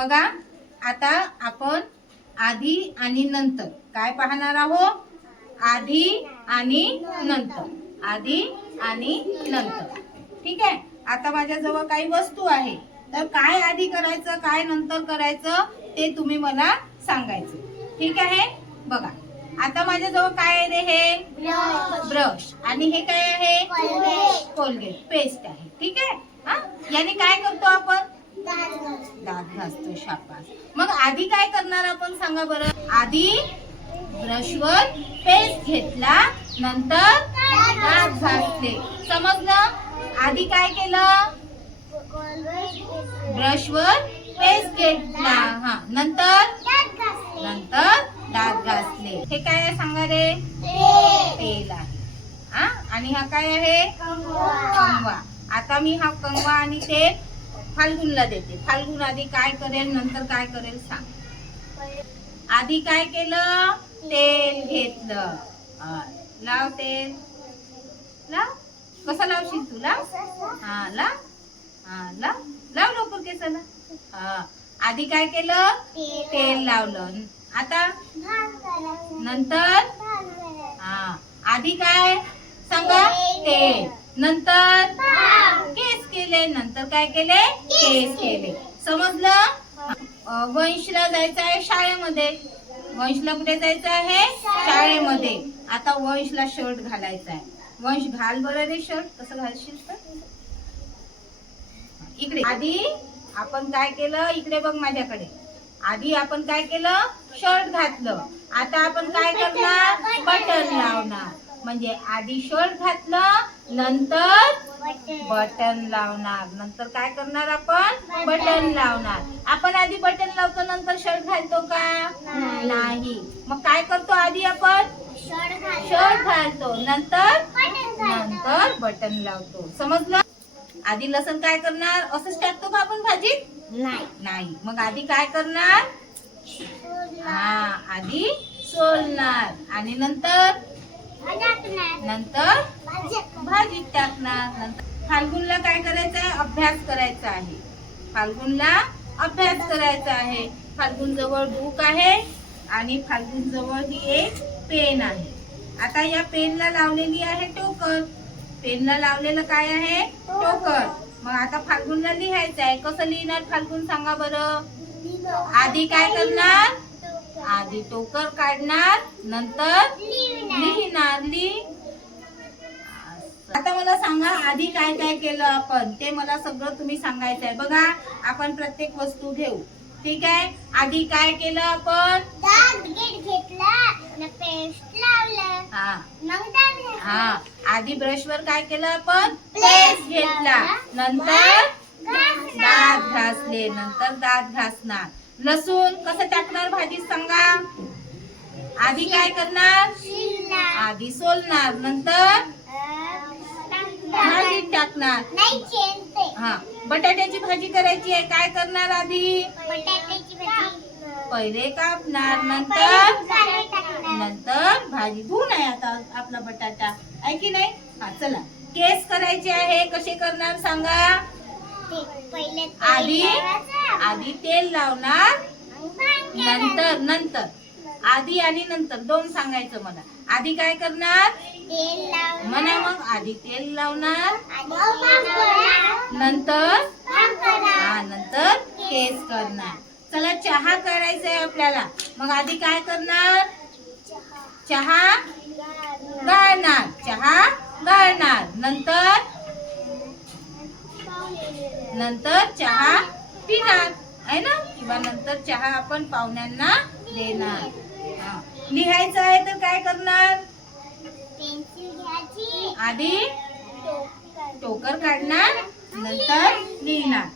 बघा आता आपण आधी आणि नंतर काय पाहणार आहोत. आधी आणि नंतर, आधी आणि नंतर. ठीक आहे. आता माझ्याजवळ काही वस्तू आहे, तर काय आधी करायचं काय नंतर करायचं ते तुम्ही मला सांगायचं. ठीक आहे. बघा आता माझ्याजवळ काय आहे रे, हे ब्रश आणि हे काय आहे, कोलगेट पेस्ट आहे. ठीक आहे. हा, याने काय करतो आपण, दात घासतो. शाबास. मग आधी काय करणार आपण सांगा बरं. आधी ब्रशवर पेस्ट घेतला, नंतर दात घासले. समजलं. आधी काय केलं, ब्रशवर पेस्ट घेतला, हा, नंतर दात घासले. हे काय आहे सांगा रे, तेल आहे. हा, आणि हा काय आहे, कंगवा. आता मी हा कंगवा आणि तेल फाल्गुनला देते. फाल्गुन आधी काय करेल नंतर काय करेल सांग. आधी काय केलं, तेल घेतलं. लाव तेल, लाव. कसं लावशील तू, लाव. हा लाव, हा लाव, लाव लवकर केसाला. हा, आधी काय केलं, तेल लावलं. आता नंतर, हा, आधी काय सांगा, तेल, नंतर केस केले, नंतर काय केले, केस केले. समजलं. वंशला जायचं आहे शाळेमध्ये. वंशला कुठे जायचं आहे, शाळेमध्ये. आता वंशला शर्ट घालायचा आहे. वंश घाल बरं रे शर्ट. कसं घालशील तर इकडे. आधी आपण काय केलं, इकडे बघ माझ्याकडे. आधी आपण काय केलं, शर्ट घातलं. आता आपण काय करणार, बटन लावणार. म्हणजे आधी शर्ट घातलं, नंतर बटन लावणार. नंतर काय करणार आपण, बटन लावणार. आपण आधी बटन लावतो नंतर शर्ट घालतो का, नाही. मग काय करतो, आधी आपण शर्ट घालतो, नंतर बटन लावतो. समजलं. आधी लसण काय करणार, असंच टाकतो का आपण भाजीत, नाही. मग आधी काय करणार, हा, आधी सोलणार आणि नंतर भाजीत टाकणार. नंतर फाल्गुनला काय करायचं आहे, अभ्यास करायचा आहे. फाल्गुनला अभ्यास करायचा आहे. फाल्गुन जवळ बुक आहे आणि फाल्गुन जवळ ही एक पेन आहे. आता या पेनला लावलेली आहे टोकर. पेनला लावलेलं काय आहे, टोकर. मग आता फाल्गुनला लिहायचं आहे. कसं लिहिणार फाल्गुन सांगा बरं. आधी काय करणार, आधी टोकर काढणार, नंतर लिहिणार. आता मला सांगा आधी काय काय केलं आपण, ते मला सगळं तुम्ही सांगायचं आहे. बघा आपण प्रत्येक वस्तू घेऊ. ठीक आहे. आधी काय केलं आपण, पेस्ट लावलं. हा, आधी ब्रशवर काय केलं आपण, पेस्ट घेतला, नंतर दात घासले, नंतर दात घासणार. लसूण कसं टाकणार भाजीत सांगा. आधी काय करणार, आधी सोलणार, नंतर भाजीत टाकणार. हा, बटाट्याची भाजी करायची आहे. काय करणार, आधी पहिले कापणार, नंतर भाजी धुवून आहे. आता आपला बटाटा आहे की नाही. हा, चला. केस करायचे आहे. कसे करणार सांगा. आधी तेल लावणार, नंतर आधी आणि नंतर दोन सांगायचं मला. आधी काय करणार म्हणा, मग आधी तेल लावणार, नंतर केस करणार. चला, चहा करायचा आहे आपल्याला. मग आधी काय करणार, चहा गाळणार, नंतर चहा पिणार आहे ना, किंवा नंतर चहा आपण पाहुण्यांना देणार. लिहायचं आहे तर काय करणार, आधी टोकर काढणार, नंतर लिहिणार.